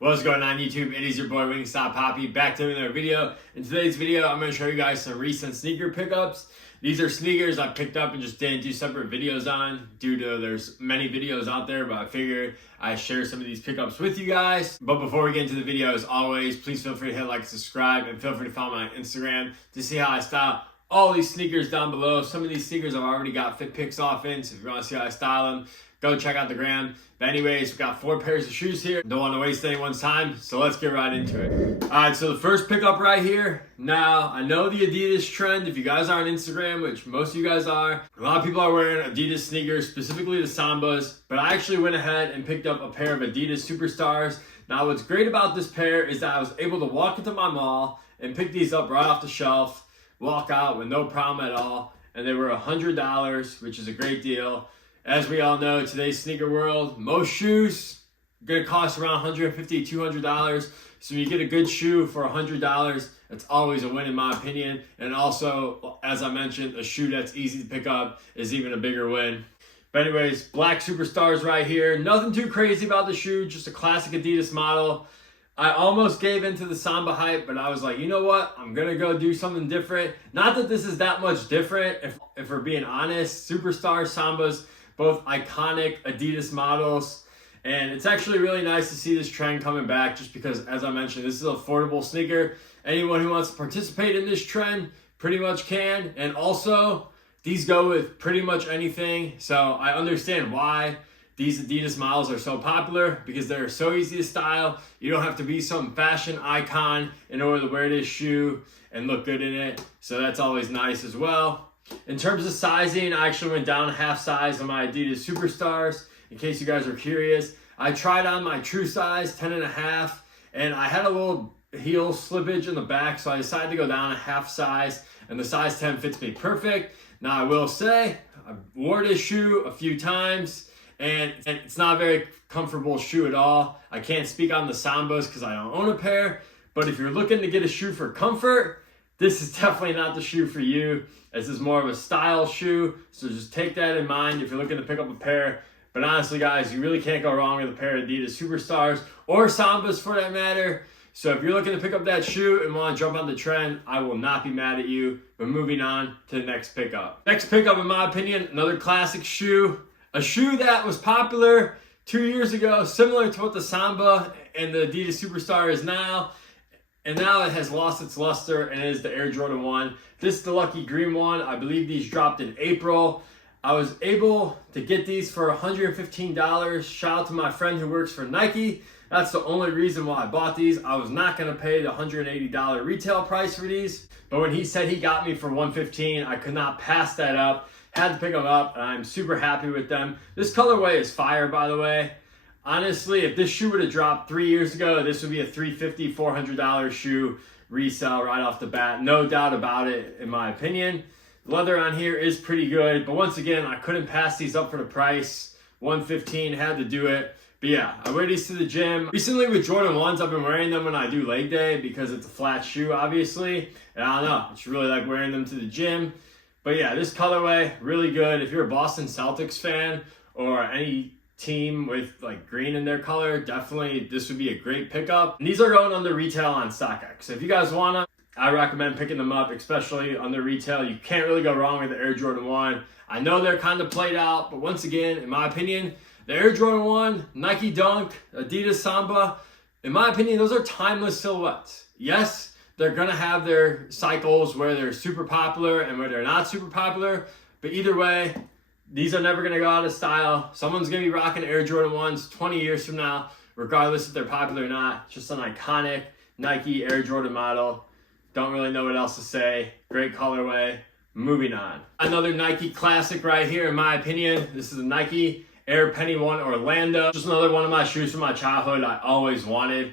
What's going on YouTube? It is your boy Wingstop Poppy back to another video. In today's video, I'm going to show you guys some recent sneaker pickups. These are sneakers I picked up and just didn't do separate videos on due to there's many videos out there, but I figured I'd share some of these pickups with you guys. But before we get into the video, as always, please feel free to hit like, subscribe, and feel free to follow me on Instagram to see how I style all these sneakers down below. Some of these sneakers I've already got fit pics off in, so if you want to see how I style them, go check out the gram. But anyways, we got 4 pairs of shoes here. Don't want to waste anyone's time, so let's get right into it. All right, so the first pickup right here. Now, I know the Adidas trend. If you guys are on Instagram, which most of you guys are, a lot of people are wearing Adidas sneakers, specifically the Sambas. But I actually went ahead and picked up a pair of Adidas Superstars. Now, what's great about this pair is that I was able to walk into my mall and pick these up right off the shelf, walk out with no problem at all. And they were $100, which is a great deal. As we all know, today's sneaker world, most shoes gonna cost around $150, $200. So when you get a good shoe for $100, it's always a win in my opinion. And also, as I mentioned, a shoe that's easy to pick up is even a bigger win. But anyways, black Superstars right here. Nothing too crazy about the shoe, just a classic Adidas model. I almost gave into the Samba hype, but I was like, you know what? I'm gonna go do something different. Not that this is that much different, if we're being honest. Superstar, Sambas, both iconic Adidas models. And it's actually really nice to see this trend coming back just because, as I mentioned, this is an affordable sneaker. Anyone who wants to participate in this trend pretty much can. And also, these go with pretty much anything. So I understand why these Adidas models are so popular because they're so easy to style. You don't have to be some fashion icon in order to wear this shoe and look good in it. So that's always nice as well. In terms of sizing, I actually went down a half size on my Adidas Superstars. In case you guys are curious, I tried on my true size, 10.5, and I had a little heel slippage in the back, so I decided to go down a half size, and the size 10 fits me perfect. Now, I will say, I wore this shoe a few times, and it's not a very comfortable shoe at all. I can't speak on the Sambas because I don't own a pair, but if you're looking to get a shoe for comfort, this is definitely not the shoe for you. This is more of a style shoe, so just take that in mind if you're looking to pick up a pair. But honestly, guys, you really can't go wrong with a pair of Adidas Superstars or Sambas for that matter. So if you're looking to pick up that shoe and want to jump on the trend, I will not be mad at you. But moving on to the next pickup. Next pickup, in my opinion, another classic shoe. A shoe that was popular 2 years ago, similar to what the Samba and the Adidas Superstar is now. And now it has lost its luster and it is the Air Jordan 1. This is the lucky green one. I believe these dropped in April. I was able to get these for $115. Shout out to my friend who works for Nike. That's the only reason why I bought these. I was not going to pay the $180 retail price for these. But when he said he got me for $115, I could not pass that up. Had to pick them up and I'm super happy with them. This colorway is fire, by the way. Honestly, if this shoe would have dropped 3 years ago, this would be a $350, $400 shoe resale right off the bat. No doubt about it, in my opinion. The leather on here is pretty good, but once again, I couldn't pass these up for the price. $115, had to do it. But yeah, I wear these to the gym. Recently with Jordan 1s, I've been wearing them when I do leg day because it's a flat shoe, obviously. And I don't know, I just really like wearing them to the gym. But yeah, this colorway, really good. If you're a Boston Celtics fan or any team with like green in their color, definitely this would be a great pickup. And these are going under retail on StockX. So if you guys wanna, I recommend picking them up, especially under retail. You can't really go wrong with the Air Jordan 1. I know they're kind of played out, but once again, in my opinion, the Air Jordan 1, Nike Dunk, Adidas Samba, in my opinion, those are timeless silhouettes. Yes, they're gonna have their cycles where they're super popular and where they're not super popular, but either way, these are never going to go out of style. Someone's going to be rocking Air Jordan 1s 20 years from now, regardless if they're popular or not. Just an iconic Nike Air Jordan model. Don't really know what else to say. Great colorway. Moving on. Another Nike classic right here, in my opinion. This is a Nike Air Penny 1 Orlando. Just another one of my shoes from my childhood I always wanted.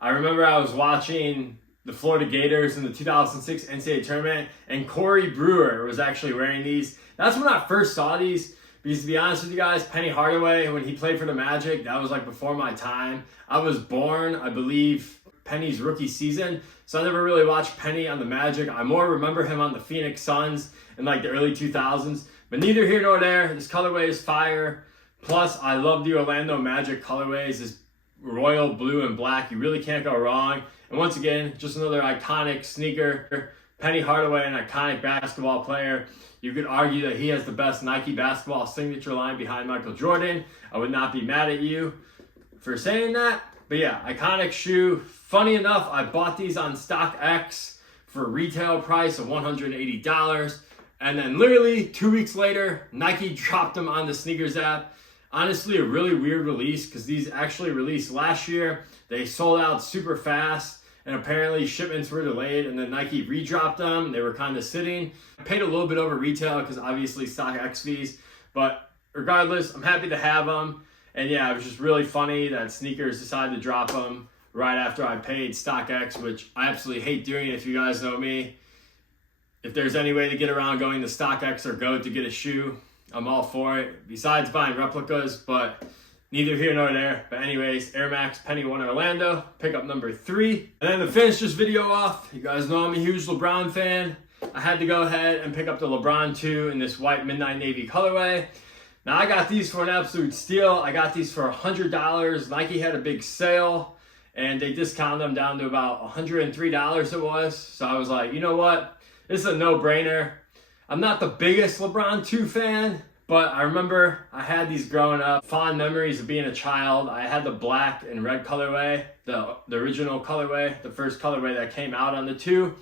I remember I was watching the Florida Gators in the 2006 NCAA tournament, and Corey Brewer was actually wearing these. That's when I first saw these, because to be honest with you guys, Penny Hardaway, when he played for the Magic, that was like before my time. I was born, I believe, Penny's rookie season, so I never really watched Penny on the Magic. I more remember him on the Phoenix Suns in like the early 2000s, but neither here nor there. This colorway is fire. Plus, I love the Orlando Magic colorways. This royal blue and black. You really can't go wrong. And once again, just another iconic sneaker. Penny Hardaway, an iconic basketball player. You could argue that he has the best Nike basketball signature line behind Michael Jordan. I would not be mad at you for saying that. But yeah, iconic shoe. Funny enough, I bought these on StockX for a retail price of $180. And then literally 2 weeks later, Nike dropped them on the sneakers app. Honestly, a really weird release because these actually released last year. They sold out super fast. And apparently shipments were delayed, and then Nike redropped them. They were kind of sitting. I paid a little bit over retail because obviously StockX fees. But regardless, I'm happy to have them. And yeah, it was just really funny that sneakers decided to drop them right after I paid StockX, which I absolutely hate doing if you guys know me. If there's any way to get around going to StockX or Go to get a shoe, I'm all for it. Besides buying replicas, but neither here nor there. But anyways, Air Max Penny 1 Orlando, pickup number 3. And then to finish this video off, you guys know I'm a huge LeBron fan. I had to go ahead and pick up the LeBron 2 in this white midnight navy colorway. Now I got these for an absolute steal. I got these for $100. Nike had a big sale and they discounted them down to about $103 it was. So I was like, you know what? This is a no-brainer. I'm not the biggest LeBron 2 fan, but I remember I had these growing up. Fond memories of being a child. I had the black and red colorway, the original colorway, the first colorway that came out on the 2.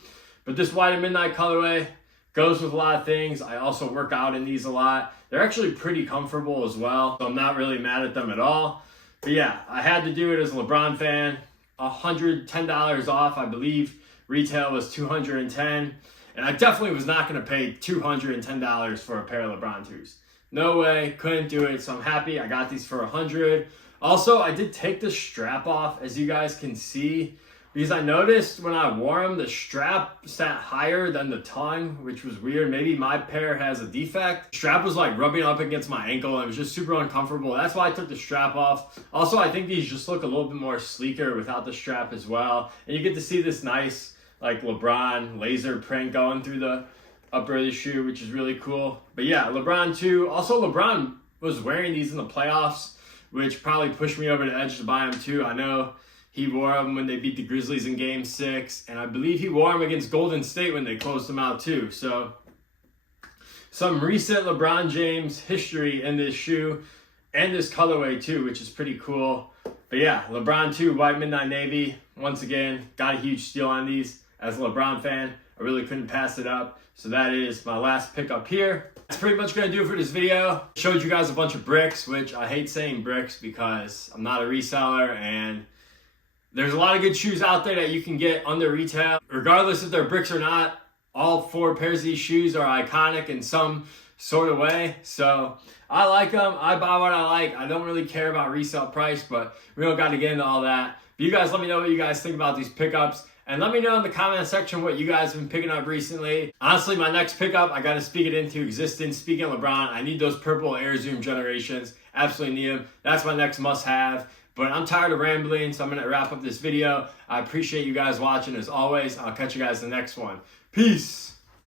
But this white and midnight colorway goes with a lot of things. I also work out in these a lot. They're actually pretty comfortable as well, so I'm not really mad at them at all. But yeah, I had to do it as a LeBron fan. $110 off, I believe. Retail was $210. And I definitely was not going to pay $210 for a pair of LeBron 2s. No way, couldn't do it, so I'm happy I got these for $100. Also, I did take the strap off, as you guys can see, because I noticed when I wore them, the strap sat higher than the tongue, which was weird. Maybe my pair has a defect. The strap was like rubbing up against my ankle, and it was just super uncomfortable. That's why I took the strap off. Also, I think these just look a little bit more sleeker without the strap as well. And you get to see this nice, like, LeBron laser print going through the upper of the shoe, which is really cool. But yeah, LeBron 2. Also, LeBron was wearing these in the playoffs, which probably pushed me over the edge to buy them too. I know he wore them when they beat the Grizzlies in Game 6, and I believe he wore them against Golden State when they closed them out too. So some recent LeBron James history in this shoe and this colorway too, which is pretty cool. But yeah, LeBron 2 white midnight navy. Once again, got a huge steal on these. As a LeBron fan, I really couldn't pass it up. So that is my last pickup here. That's pretty much going to do it for this video. Showed you guys a bunch of bricks, which I hate saying bricks because I'm not a reseller, and there's a lot of good shoes out there that you can get under retail. Regardless if they're bricks or not, all 4 pairs of these shoes are iconic in some sort of way. So I like them. I buy what I like. I don't really care about resale price, but we don't got to get into all that. But you guys let me know what you guys think about these pickups. And let me know in the comment section what you guys have been picking up recently. Honestly, my next pickup, I got to speak it into existence. Speaking of LeBron, I need those purple Air Zoom generations. Absolutely need them. That's my next must-have. But I'm tired of rambling, so I'm going to wrap up this video. I appreciate you guys watching as always. I'll catch you guys in the next one. Peace.